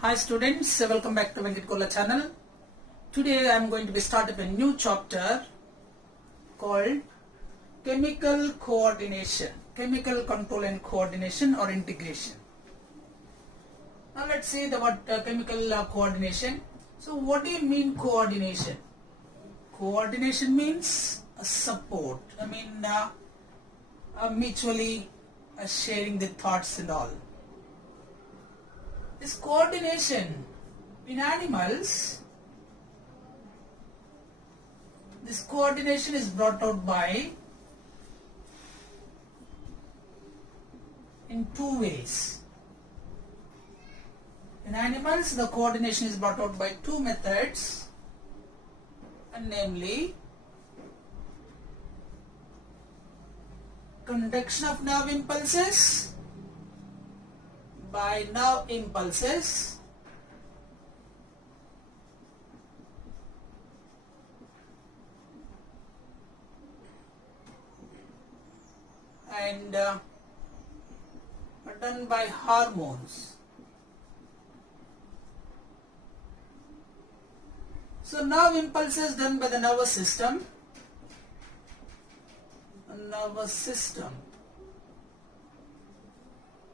Hi students, welcome back to Venkat Kola channel. Today I am going to be starting a new chapter called chemical coordination, chemical control and coordination or integration. Now let's see the word chemical coordination. So what do you mean coordination? Coordination means a support. Mutually sharing the thoughts and all. This coordination in animals, this coordination is brought out by in two ways. In animals, the coordination is brought out by two methods, and namely conduction of nerve impulses by nerve impulses and done by hormones. So nerve impulses done by the nervous system,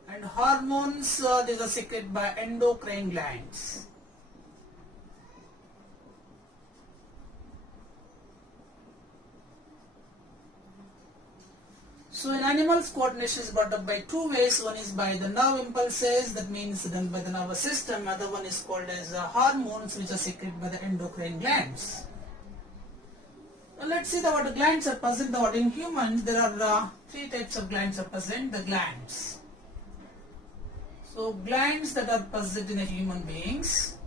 and hormones these are secreted by endocrine glands. So in animals, coordination is brought up by two ways. One is by the nerve impulses, that means done by the nervous system. Other one is called as hormones, which are secreted by the endocrine glands. Now let's see what glands are present. In humans, there are three types of glands are present. The glands. So glands that are present in human beings,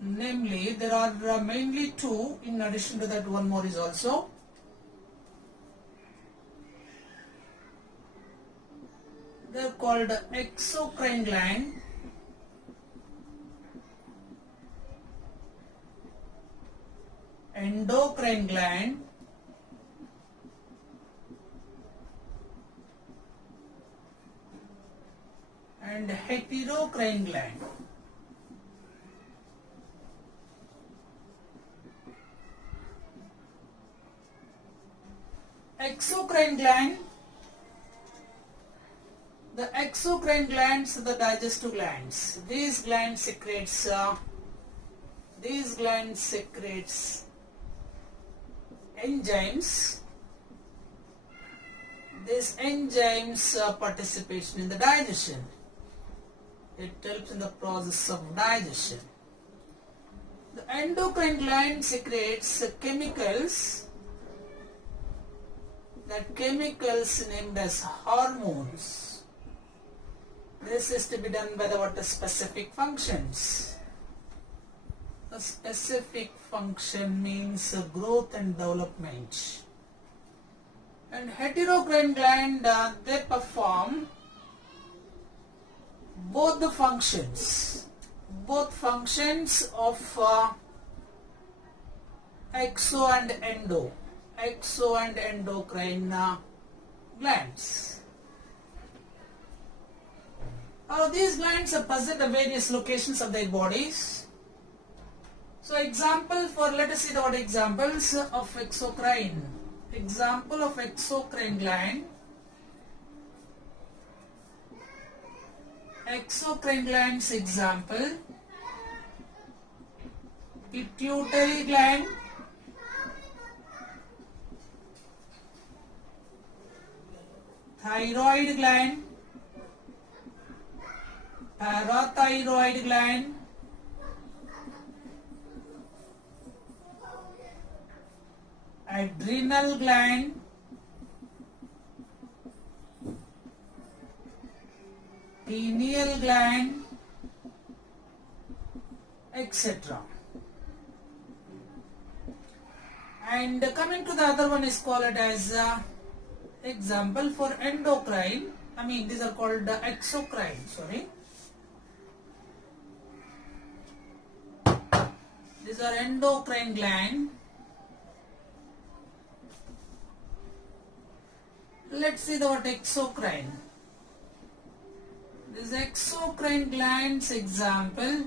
namely there are mainly two. In addition to that, one more is also. They are called exocrine gland endocrine gland and heterocrine gland. Exocrine gland, the exocrine glands are the digestive glands. These glands secretes enzymes. These enzymes participation in the digestion. It helps in the process of digestion. The endocrine gland secretes chemicals. That chemicals named as hormones. This is to be done by the specific functions. A specific function means growth and development. And heterocrine gland, they perform both the functions of exo and endocrine glands. These glands are present at various locations of their bodies. So let us see the examples of exocrine. Example of exocrine gland. Exocrine glands example: pituitary gland, thyroid gland, parathyroid gland, adrenal gland, pineal gland, etc. And coming to the other one is called as example for endocrine. These are called exocrine. These are endocrine gland. Let's see the exocrine. This These exocrine glands, example,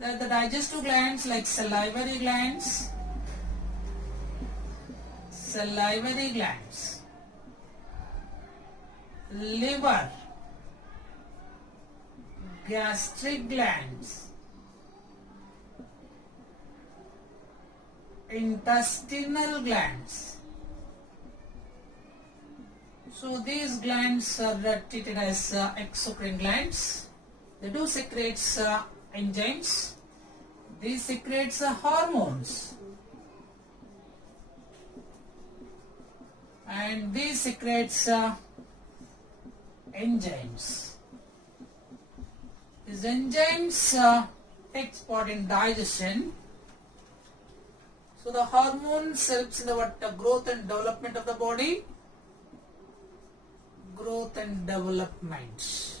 that the digestive glands like salivary glands, liver, gastric glands, intestinal glands. So these glands are treated as exocrine glands. They do secrete enzymes. These secretes hormones. And these secretes enzymes. These enzymes takes part in digestion. So the hormones helps in the growth and development of the body. Growth and development.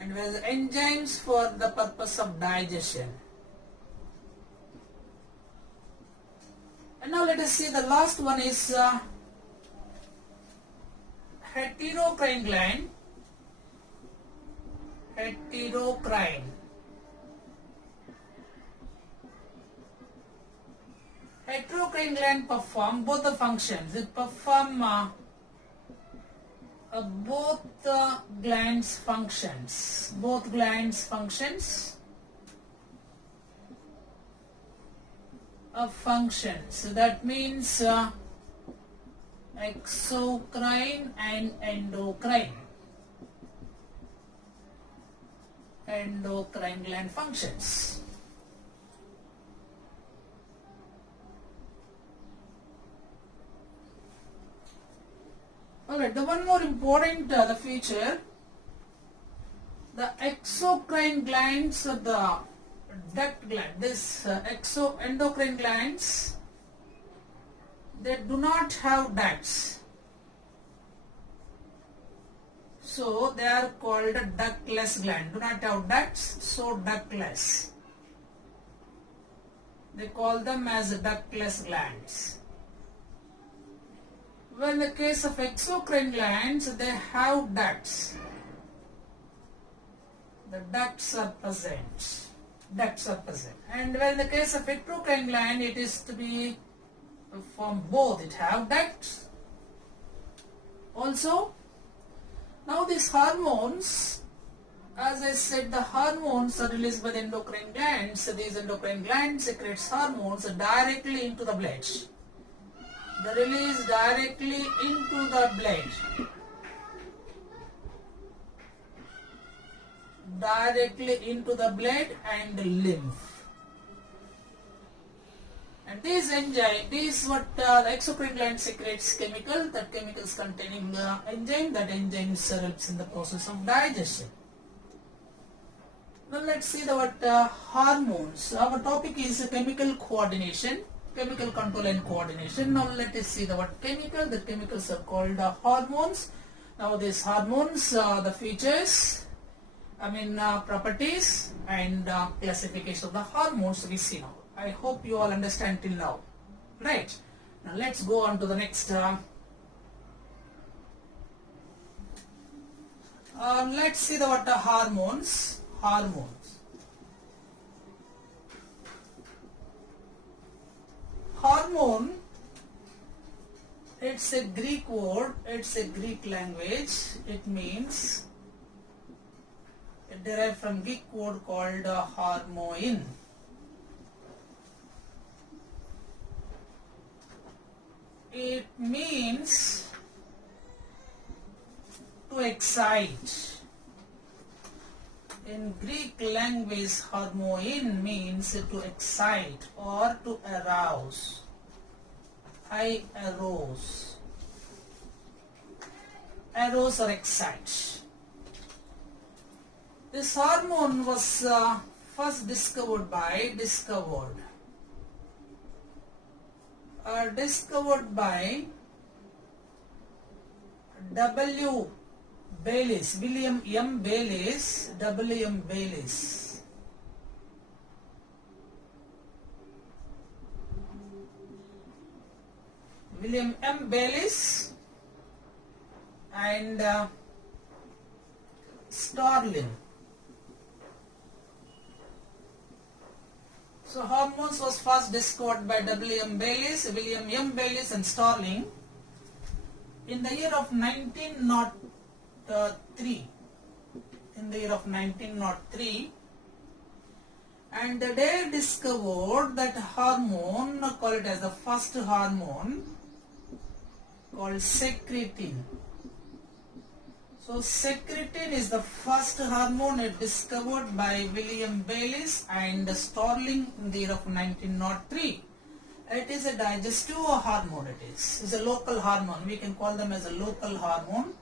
And whereas enzymes for the purpose of digestion. And now let us see the last one is heterocrine gland. Heterocrine. Heterocrine gland perform both the functions. It perform both glands functions. Both glands functions. So that means exocrine and endocrine. Endocrine gland functions. Alright, the one more important the feature, the exocrine glands of the duct gland, this endocrine glands, they do not have ducts. So they are called ductless gland. Do not have ducts, so ductless. They call them as ductless glands. Well, in the case of exocrine glands, they have ducts. The ducts are present. And when in the case of heterocrine gland, it is to be from both. It have ducts. Also, now these hormones, as I said, the hormones are released by the endocrine glands. So these endocrine glands secretes hormones directly into the blood. They release directly into the blood. Directly into the blood and lymph. And these enzyme, these what the exocrine gland secretes chemical, that chemicals containing the enzyme, that enzymes helps in the process of digestion. Now let's see the what hormones. Our topic is chemical coordination, chemical control and coordination. Now let us see the what chemical. The chemicals are called hormones. Now these hormones, the features, properties and classification of the hormones we see now. I hope you all understand till now. Right. Now let's go on to the next. Let's see the what hormones. Hormone, it's a Greek word, it's a Greek language. It means, it derived from Greek word called hormone. It means to excite. In Greek language, hormone means to excite or to arouse. I arouse. Arouse or excite. This hormone was first discovered by W. Bayliss, William M. Bayliss, W. M. Bayliss. William M. Bayliss and Starling. So hormones was first discovered by William M. Bayliss and Starling in the year of 1903. And they discovered that hormone, call it as the first hormone, called secretin. So secretin is the first hormone discovered by William Bayliss and Starling in the year of 1903. It is a digestive hormone. It's a local hormone. We can call them as a local hormone.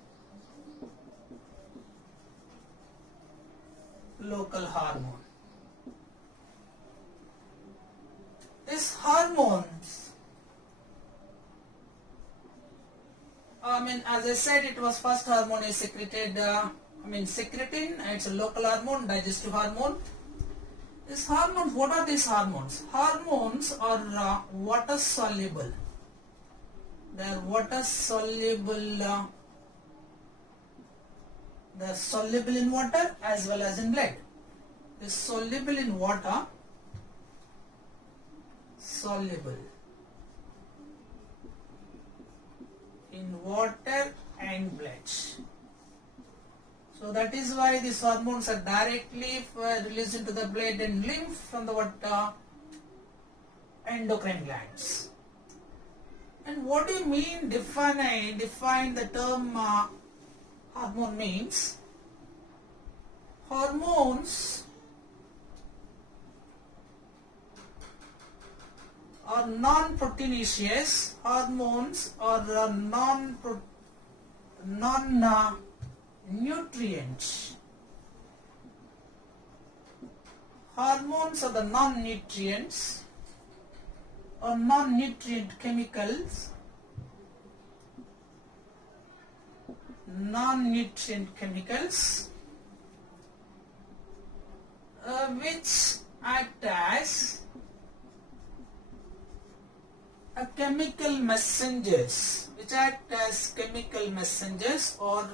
Local hormone. This hormones, as I said, it was first hormone is secreted, secretin, it's a local hormone, digestive hormone. These hormones, what are these hormones? Hormones are water soluble. They are water soluble. They are soluble in water as well as in blood. They are soluble in water, soluble in water and blood. So that is why these hormones are directly released into the blood and lymph from the endocrine glands. And what do you mean define the term hormone means? Hormones are non-proteinaceous. Hormones are non-nutrients. Hormones are the non-nutrients or non-nutrient chemicals. Non-nutrient chemicals which act as chemical messengers, or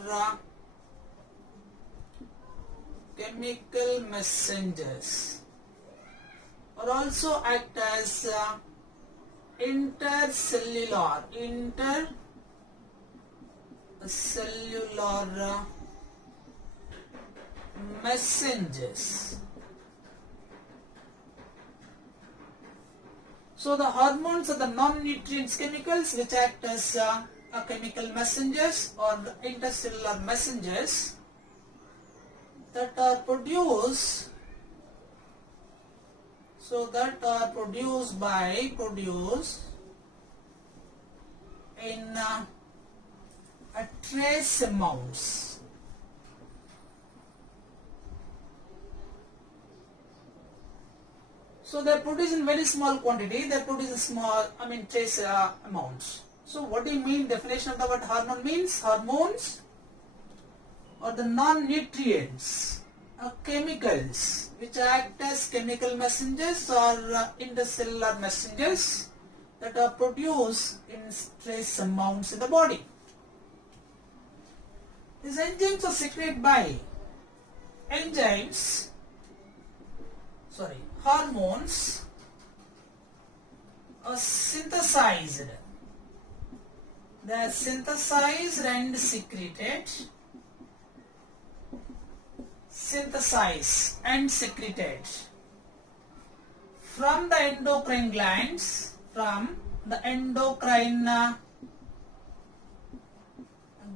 chemical messengers, or also act as intercellular messengers. So the hormones are the non-nutrients chemicals which act as chemical messengers or intercellular messengers that are produced. So that are produced in trace amounts. So they are produced in very small quantity. They are produced in small, trace amounts. So what do you mean? Definition of the word hormone means hormones are the non-nutrients chemicals which act as chemical messengers or intercellular messengers that are produced in trace amounts in the body. These enzymes are secreted by hormones are synthesized. They are synthesized and secreted. Synthesized and secreted from the endocrine glands,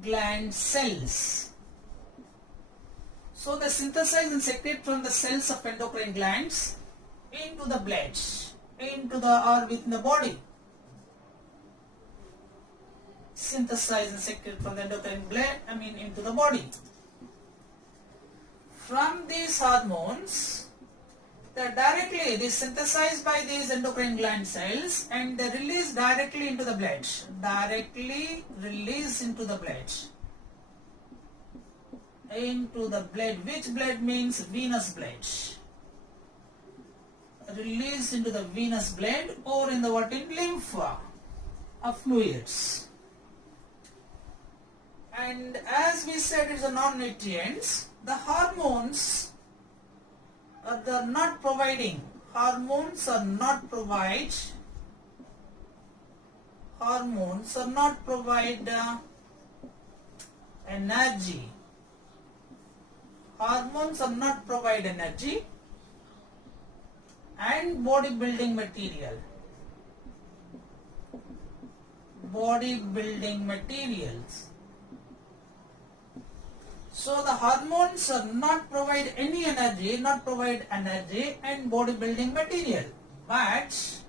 gland cells. So they synthesize and secrete from the cells of endocrine glands into the blood, or within the body. Synthesize and secrete from the endocrine gland, into the body. From these hormones, they are synthesized by these endocrine gland cells and they release directly into the blood. Directly release into the blood. Which blood means venous blood. Release into the venous blood or in lymph fluids. And as we said, it's a non-nutrients. The hormones are not providing. Hormones are not provide energy. Hormones are not provide energy and bodybuilding material. Bodybuilding materials. So the hormones are not provide any energy, and bodybuilding material. But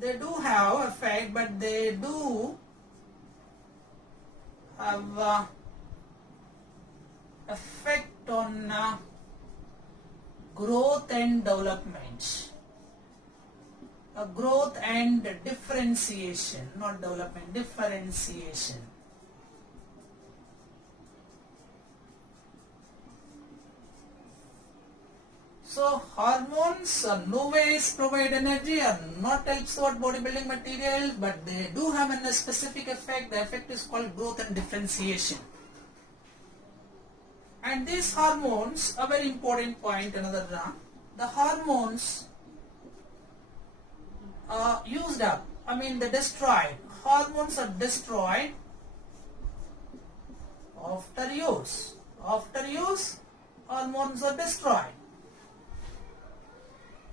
they do have effect, but they do have effect on growth and development. Growth and differentiation, not development, differentiation. So hormones no ways provide energy or not helps toward bodybuilding material, but they do have a specific effect. The effect is called growth and differentiation. And these hormones, a very important point, another the hormones are used up. They're destroyed. Hormones are destroyed after use. After use, hormones are destroyed.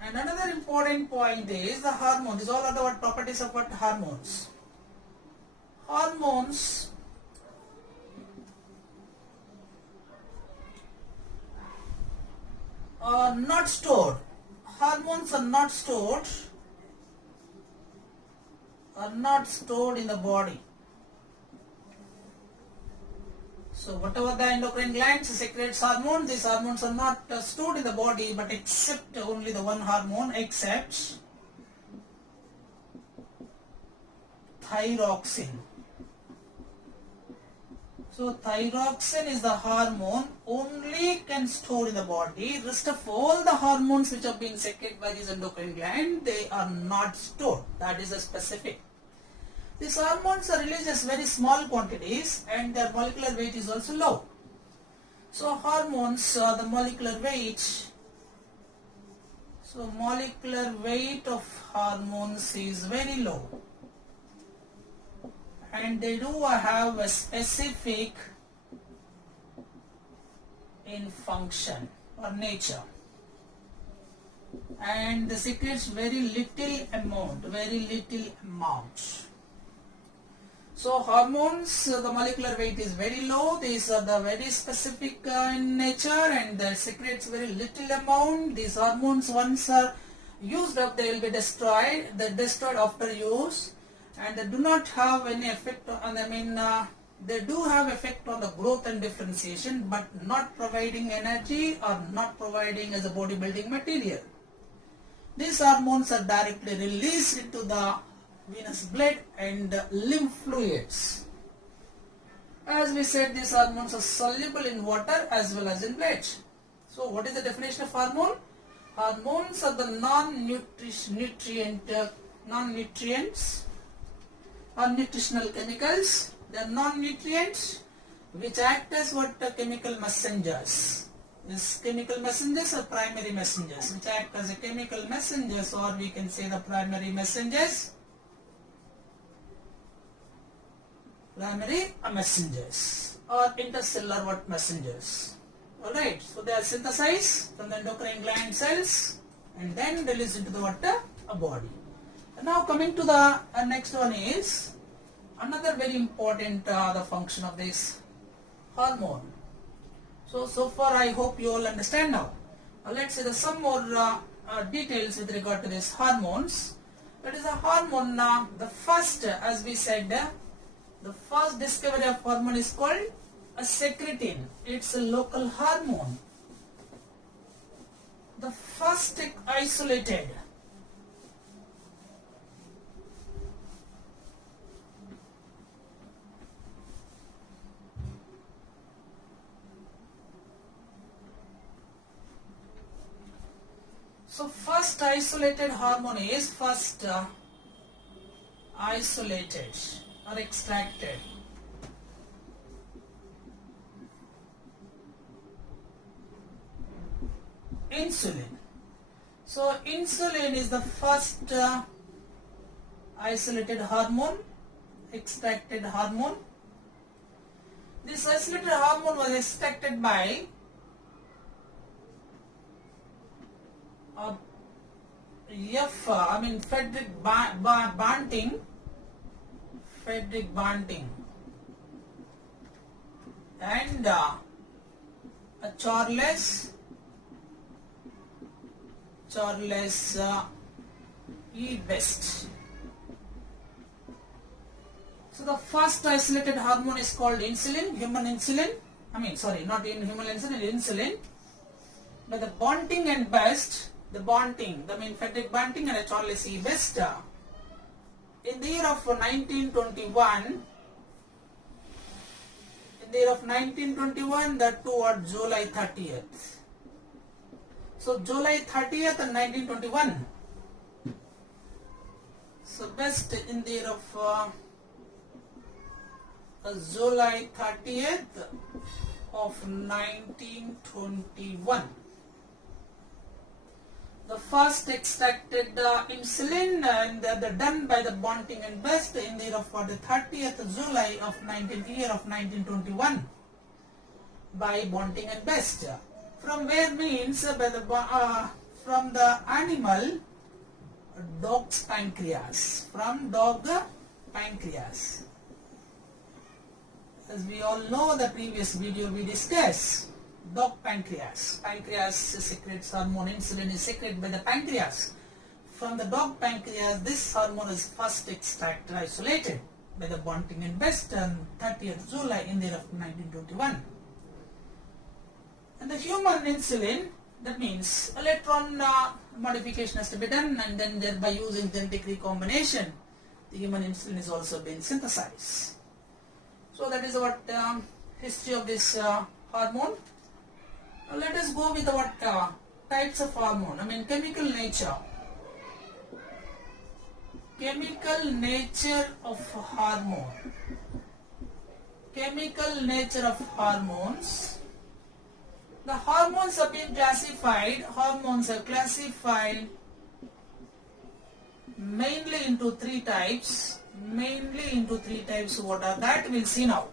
And another important point is the hormone. These all are the properties of what hormones. Hormones are not stored. Hormones are not stored in the body. So whatever the endocrine glands secretes hormones, these hormones are not stored in the body, but except only the one hormone, except thyroxine. So thyroxine is the hormone only can store in the body. Rest of all the hormones which are being secreted by these endocrine gland, they are not stored. That is a specific. These hormones are released as very small quantities and their molecular weight is also low. So hormones, the molecular weight. So molecular weight of hormones is very low. And they do have a specific in function or nature. And they secretes very little amount. So hormones, the molecular weight is very low. These are the very specific in nature and they secretes very little amount. These hormones once are used up, they will be destroyed. They're destroyed after use and they do not have any effect on, they do have effect on the growth and differentiation but not providing energy or not providing as a bodybuilding material. These hormones are directly released into the venous blood and lymph fluids. As we said, these hormones are soluble in water as well as in blood. So what is the definition of hormone? Hormones are the non-nutrients or nutritional chemicals. They are non-nutrients which act as chemical messengers. These chemical messengers are primary messengers which act as a chemical messengers, or we can say the primary messengers. Primary messengers or intercellular messengers. Alright, so they are synthesized from the endocrine gland cells and then released into the a body. And now coming to the next one is another very important the function of this hormone. So far I hope you all understand now. Let's say there's some more details with regard to these hormones. That is a hormone, the first, as we said, the first discovery of hormone is called a secretin. It's a local hormone. The first isolated. So first isolated hormone is isolated or extracted. insulin. So insulin is the first isolated hormone, extracted hormone. This isolated hormone was extracted by Frederick Banting and Charles E. Best. So the first isolated hormone is called insulin, human insulin. Not in human insulin, insulin. But the Banting and Best, Frederick Banting and Charles E. Best, in the year of 1921, that towards July 30th. So July 30th and 1921. So Best in the year of July 30th of 1921. The first extracted insulin and done by the Banting and Best in the year of the 30th July of 1921 by Banting and Best. From where means from the animal dog's pancreas. From dog pancreas. As we all know, the previous video we discussed, dog pancreas. Pancreas secretes hormone, insulin is secreted by the pancreas. From the dog pancreas, this hormone is first extracted, isolated by the Banting and Best on 30th July in the year of 1921. And the human insulin, that means electron modification has to be done, and then thereby using genetic recombination, the human insulin is also being synthesized. So that is what history of this hormone. Now let us go with what types of hormone. Chemical nature. Chemical nature of hormone. Chemical nature of hormones. The hormones have been classified. Hormones are classified mainly into three types. What are that? We'll see now.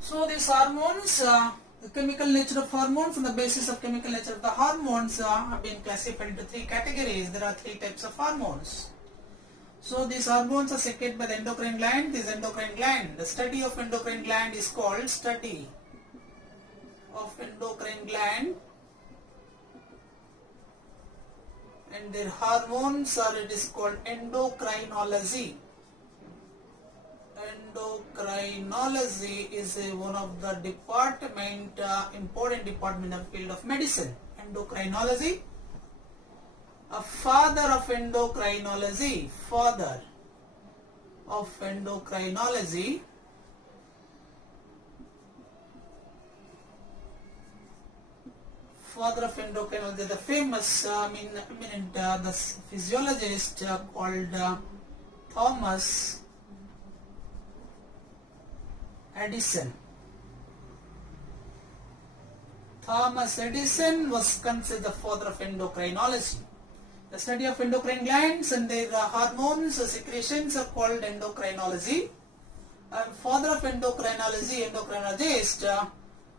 So these hormones, the chemical nature of hormones, on the basis of chemical nature of the hormones have been classified into three categories. There are three types of hormones. So these hormones are secreted by the endocrine gland. This endocrine gland, the study of endocrine gland is called study of endocrine gland, and their hormones it is called endocrinology. Endocrinology is one of the important department of field of medicine. Endocrinology. A father of endocrinology the famous the physiologist called Thomas Edison. Thomas Edison was considered the father of endocrinology. The study of endocrine glands and their hormones secretions are called endocrinology. Father of endocrinologist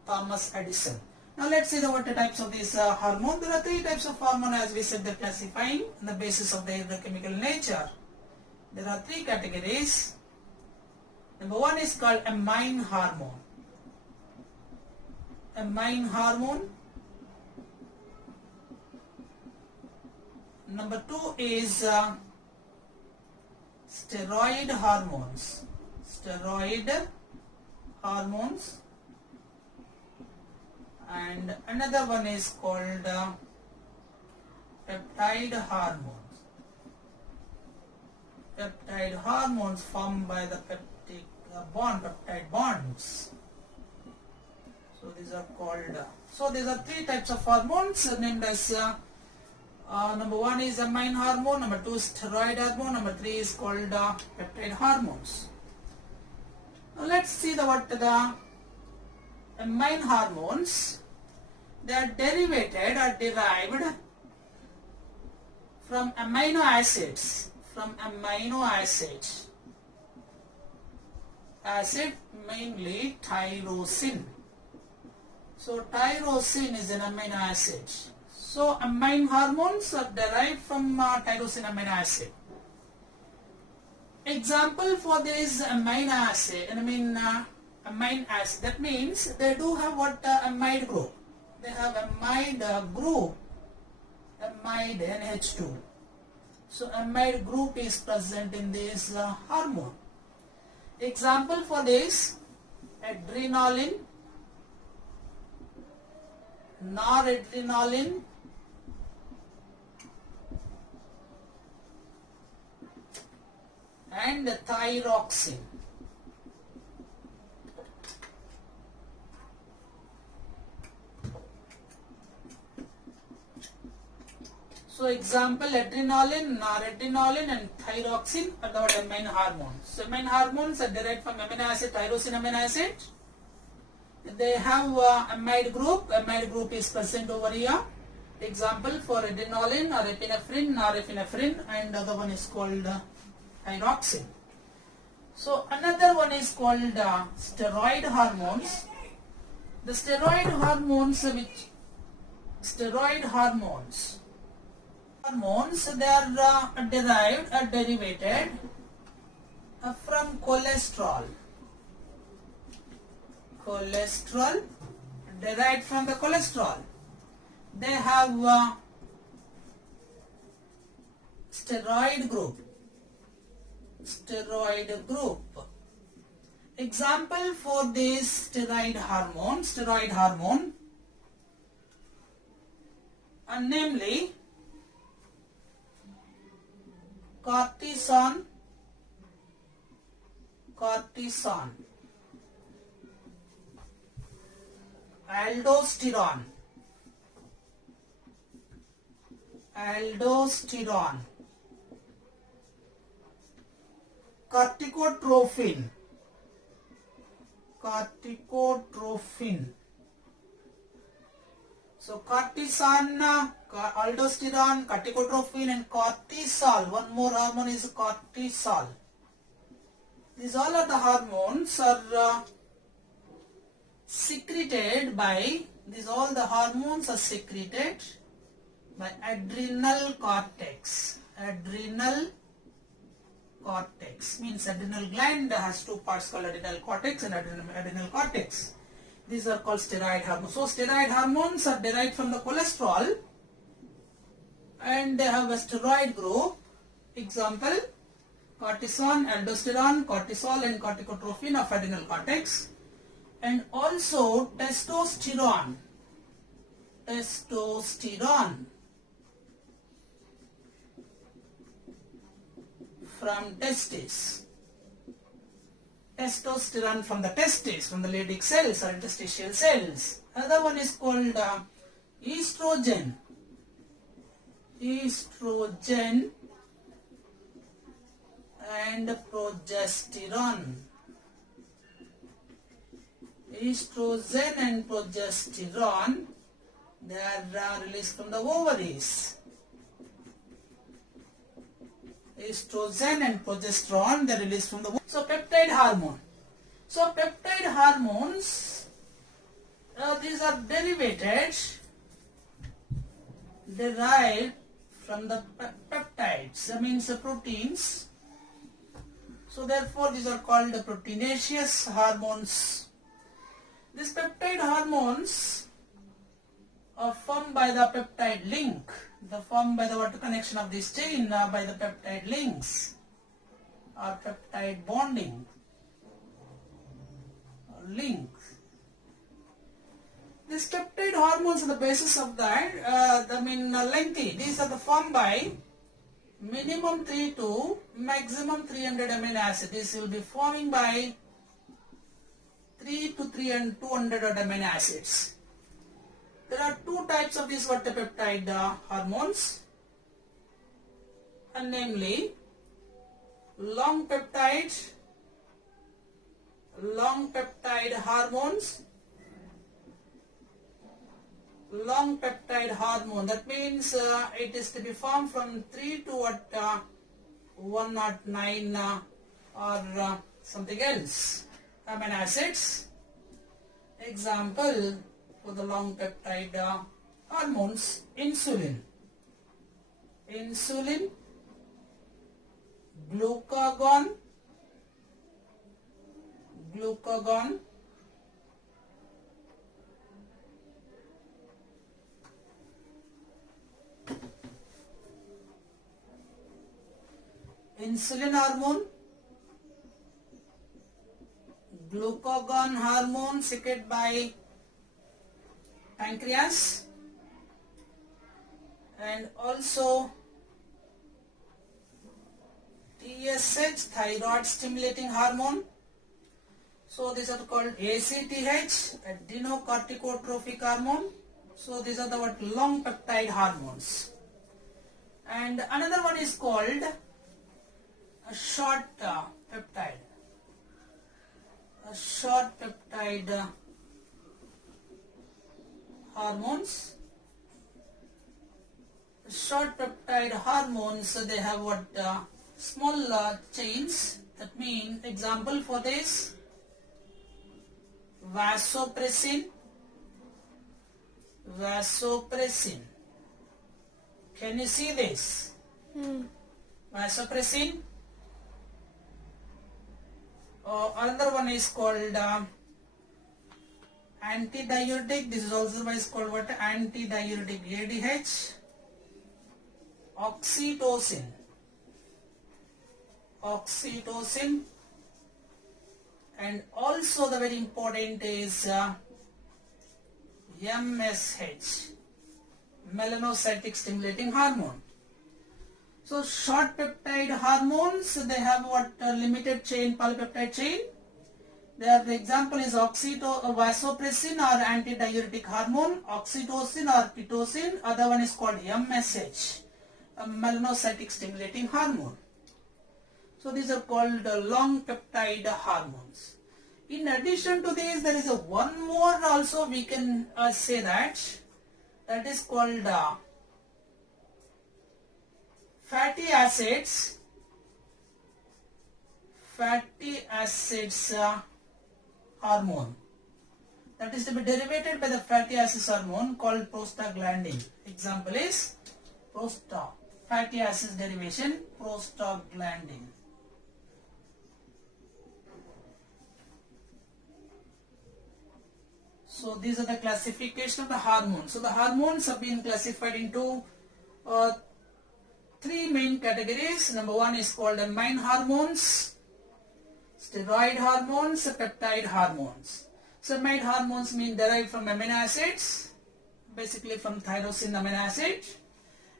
Thomas Edison. Now let's see what the types of these hormones. There are three types of hormone, as we said, they're classifying on the basis of their chemical nature. There are three categories. Number one is called amine hormone. Amine hormone. Number two is steroid hormones. And another one is called peptide hormones. Peptide hormones formed by the peptide bonds. So these are called. So these are three types of hormones named as. Number one is amine hormone, number two is steroid hormone, number three is called peptide hormones. Now let's see what the amine hormones. They are derivated or derived from amino acids. From amino acids. Acid mainly tyrosine. So tyrosine is an amino acid. So amine hormones are derived from tyrosine amino acid. Example for this amino acid, amine acid, that means they do have what amide group. They have amide group, amide NH2. So amide group is present in this hormone. Example for this, adrenaline, noradrenaline, and thyroxine. So example, adrenaline, noradrenaline and thyroxine are the main hormones. So main hormones are derived from amino acid, tyrosine amino acid. They have amide group. Amide group is present over here. Example for adrenaline or epinephrine, norepinephrine, and the other one is called thyroxine. So another one is called steroid hormones. The steroid hormones, they are derived or derivated from cholesterol. Cholesterol, derived from the cholesterol. They have steroid group. Steroid group. Example for this steroid hormone, namely cortisone, aldosterone, corticotrophin. So cortisone, aldosterone, corticotrophin and cortisol. One more hormone is cortisol. These all are the hormones are secreted by, all the hormones are secreted by adrenal cortex. Adrenal cortex means adrenal gland has two parts called adrenal cortex and adrenal cortex. These are called steroid hormones. So steroid hormones are derived from the cholesterol and they have a steroid group. Example, cortisone, aldosterone, cortisol and corticotrophin of adrenal cortex, and also testosterone from testes. Testosterone from the testes, from the Leydig cells or interstitial cells. Another one is called estrogen. And progesterone. Estrogen and progesterone, they are released from the ovaries. Estrogen and progesterone, they are released from the ovaries. So peptide hormone. So peptide hormones, these are derived from the peptides, that means the proteins. So therefore these are called the proteinaceous hormones. These peptide hormones are formed by the peptide link. They are formed by the water connection of this chain by the peptide links or peptide bonding or link. These peptide hormones on the basis of that, lengthy. These are formed by minimum 3 to maximum 300 amino acids. This will be forming by 3 to 200 amino acids. There are two types of these peptide hormones, and namely long peptide hormones long peptide hormone. That means it is to be formed from 3 to 109 or something else amino acids. Example for the long peptide hormones: insulin, glucagon, insulin hormone, glucagon hormone secreted by pancreas, and also TSH, thyroid stimulating hormone. So these are called ACTH, adrenocorticotropic hormone. So these are the long peptide hormones. And another one is called a short peptide. A short peptide hormones. Short peptide hormones, they have small chains. That means, example for this, vasopressin. Can you see this? Vasopressin. Another one is called antidiuretic. This is also called what? Antidiuretic, ADH. Oxytocin, and also the very important is MSH, melanocytic stimulating hormone. So short peptide hormones, they have limited chain, polypeptide chain. There the example is vasopressin or antidiuretic hormone, oxytocin or pitocin. Other one is called MSH, a melanocytic stimulating hormone. So these are called long peptide hormones. In addition to this, there is one more also we can say that is called fatty acids hormone. That is to be derivated by the fatty acids hormone called prostaglandin. Example is fatty acids derivation, prostaglandin. So these are the classification of the hormones. So the hormones have been classified into three main categories. Number one is called amine hormones, steroid hormones, peptide hormones. So amine hormones mean derived from amino acids, basically from tyrosine amino acid.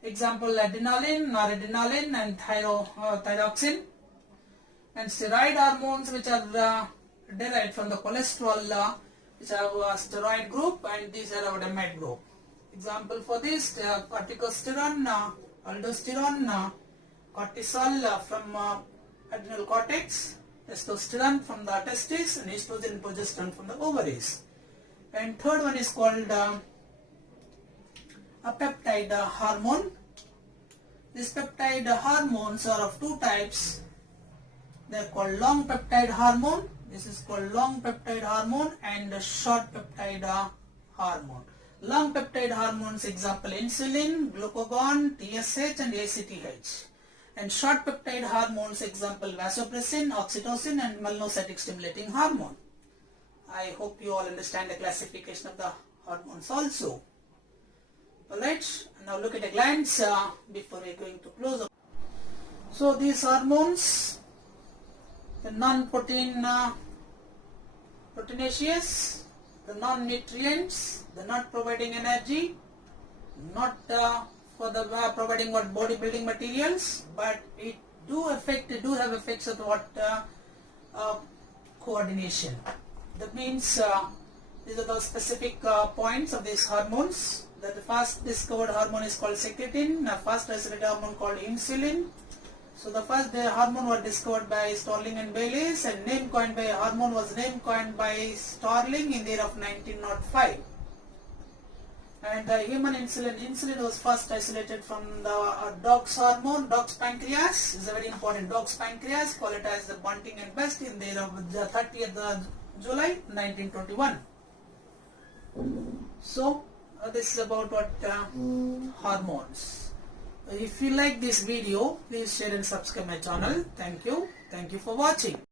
Example, adenylin, noradrenaline, and thyroxine. And steroid hormones, which are derived from the cholesterol, which have a steroid group, and these are our amide group. Example for this, corticosterone, aldosterone, cortisol from adrenal cortex, testosterone from the testes, and estrogen and progesterone from the ovaries. And third one is called a peptide hormone. These peptide hormones are of two types. They are called long peptide hormone. This is called long peptide hormone, and short peptide hormone. Long peptide hormones, example insulin, glucagon, TSH, and ACTH. And short peptide hormones, example vasopressin, oxytocin, and melanocytic stimulating hormone. I hope you all understand the classification of the hormones also. Alright, now look at the glands before we are going to close up. So these hormones, the proteinaceous, the non-nutrients, the not providing energy, not for the providing bodybuilding materials, but it do have effects of coordination. That means these are the specific points of these hormones. The first discovered hormone is called secretin, the first isolated hormone called insulin. So the first hormone was discovered by Starling and Bayliss, and hormone was name coined by Starling in the year of 1905. And the human insulin, was first isolated from the dog's hormone, dog's pancreas. Is a very important. Dog's pancreas, call it as the Bunting and Best, in the 30th of July 1921. So this is about what hormones. If you like this video, please share and subscribe my channel. Thank you for watching.